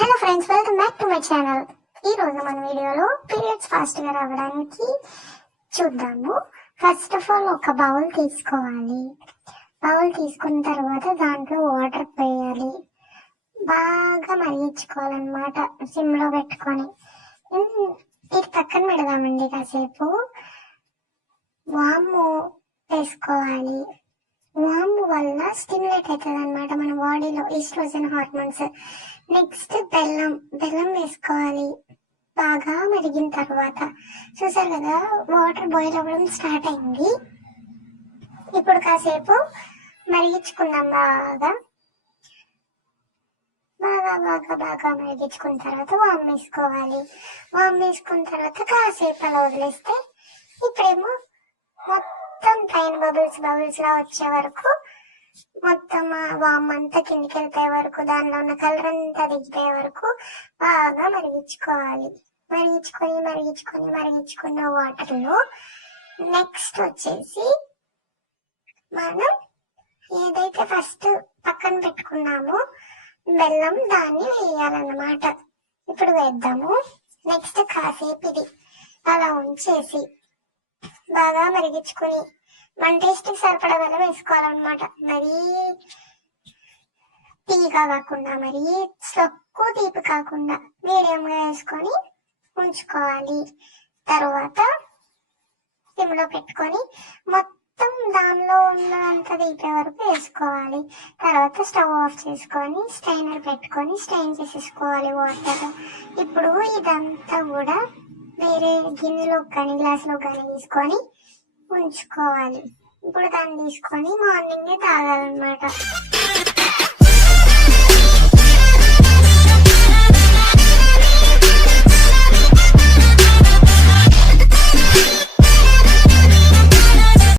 Hello friends, welcome back to my channel. ఈ రోజు మన వీడియోలో పీరియడ్స్ ఫాస్ట్ గా రావడానికి చూద్దాము. ఫస్ట్ ఆఫ్ ఆల్ ఒక బౌల్ తీసుకోవాలి. బౌల్ తీసుకున్న తర్వాత దాంట్లో వాటర్ పోయాలి, బాగా మరిగించుకోవాలన్నమాట సిమ్ లో పెట్టుకొని. ఇది పక్కన పెడదామండి. కాసేపు వాము వేసుకోవాలి. వాము వల్ల స్టిమ్యులేట్ అవుతుంది అనమాట మన బాడీలో ఈస్ట్రోజన్ హార్మోన్స్. నెక్స్ట్ బెల్లం వేసుకోవాలి. బాగా మరిగిన తర్వాత చూసారు కదా, వాటర్ బాయిల్ అవ్వడం స్టార్ట్ అయింది. ఇప్పుడు కాసేపు మరిగించుకుందాం. బాగా బాగా బాగా బాగా మరిగించుకున్న తర్వాత వామ్ వేసుకోవాలి. వామ్ వేసుకున్న తర్వాత కాసేపు అలా వదిలేస్తే ఇప్పుడేమో మొత్తం పైన బబుల్స్ లా వచ్చే వరకు, మొత్తం వామ్ అంతా కిందికి వెళ్ళిపోయే వరకు, దానిలో ఉన్న కలర్ అంతా దిగిపోయే వరకు బాగా మరిగించుకోవాలి. మరిగించుకున్న వాటర్ లో నెక్స్ట్ వచ్చేసి మనం ఏదైతే ఫస్ట్ పక్కన పెట్టుకున్నామో బెల్లం, దాన్ని వేయాలన్నమాట. ఇప్పుడు వేద్దాము. నెక్స్ట్ కాసేపు ఇది అలా ఉంచేసి బాగా మరిగించుకుని మన టేస్ట్కి సరిపడా బెల్లం వేసుకోవాలన్నమాట. మరీ తీగా కాకుండా, మరీ ఎక్కువ తీపి కాకుండా మీడియంగా వేసుకొని ఉంచుకోవాలి. తర్వాత సిమ్లో పెట్టుకొని మొత్తం దానిలో ఉన్నదంతా తీపే వరకు వేసుకోవాలి. తర్వాత స్టవ్ ఆఫ్ చేసుకొని స్ట్రైనర్ పెట్టుకొని స్ట్రైన్ చేసేసుకోవాలి వాటర్. ఇప్పుడు ఇదంతా కూడా వేరే గిన్నెలో కానీ గ్లాసులో కానీ తీసుకొని ఉంచుకోవాలి. ఇప్పుడు దాన్ని తీసుకొని మార్నింగే తాగాలన్నమాట.